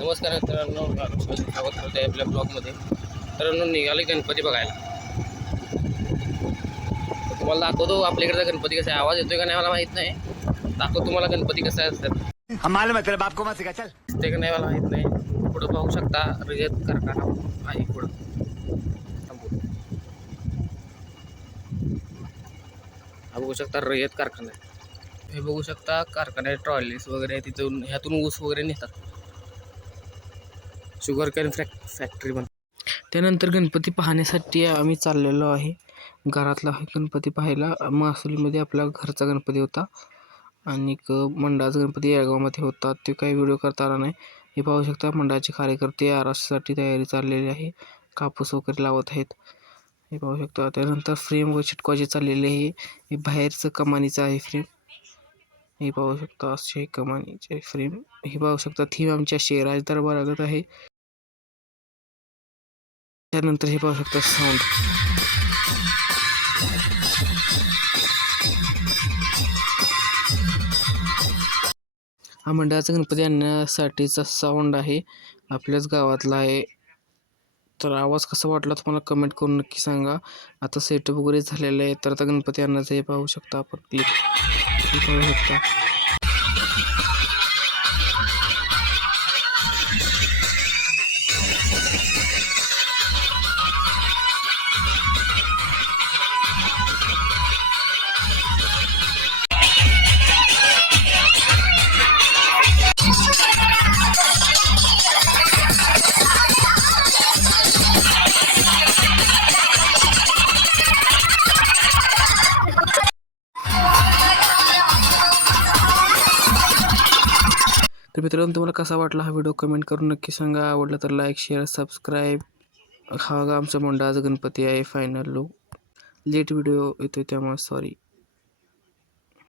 नमस्कार मित्रांनो, स्वागत करतोय आपल्या ब्लॉगमध्ये. मित्रांनो, निघाले गणपती बघायला. तुम्हाला दाखवतो आपल्याकडचा गणपती कसा आहे. आवाज येतोय का नाही मला माहित नाही. दाखवतो तुम्हाला गणपती कसा असतात. ते का नाही मला माहित नाही. पुढं पाहू शकता रयत कारखाना आहे. पुढं हा बघू शकता रयत कारखाना आहे. हे बघू शकता कारखान्यात ट्रॉलीज वगैरे तिथून ह्यातून ऊस वगैरे नेतात. शुगर कॅन फॅक्टरी पण. त्यानंतर गणपती पाहण्यासाठी आम्ही चाललेलो आहे. घरातला गणपती पाहायला. मासुलीमध्ये आपला घरचा गणपती होता आणि मंडळाचा गणपती येळगावमध्ये होता. ते काही व्हिडिओ करता आला नाही. हे पाहू शकता मंडळाचे कार्यकर्ते आरासासाठी तयारी चाललेली आहे. कापूस वगैरे लावत आहेत. हे पाहू शकता. त्यानंतर फ्रेम व चिटकवायचे चाललेले आहे. हे बाहेरचं कमानीचं आहे फ्रेम. हे पाहू शकता असे कमानीचे फ्रेम. हे पाहू शकता थीम आमच्या शेराज दरबारागत आहे. त्यानंतर हे पाहू शकता साऊंड. हा मंडळाचा गणपती आणण्यासाठीचा साऊंड आहे. आपल्याच गावातला आहे. तर आवाज कसा वाटला तुम्हाला कमेंट करून नक्की सांगा. आता सेटअप वगैरे झालेलं आहे. तर आता गणपती आणण्याचं हे पाहू शकता आपण क्लिप. हे पाहू शकता. तर मित्रांनो, तुम्हाला कसा वाटला हा व्हिडिओ कमेंट करून नक्की सांगा. आवडला तर लाईक, शेअर, सबस्क्राईब. हा आमचा मंडळाचा गणपती आहे. फायनल लुक लेट व्हिडिओ येतोय त्यामुळे सॉरी.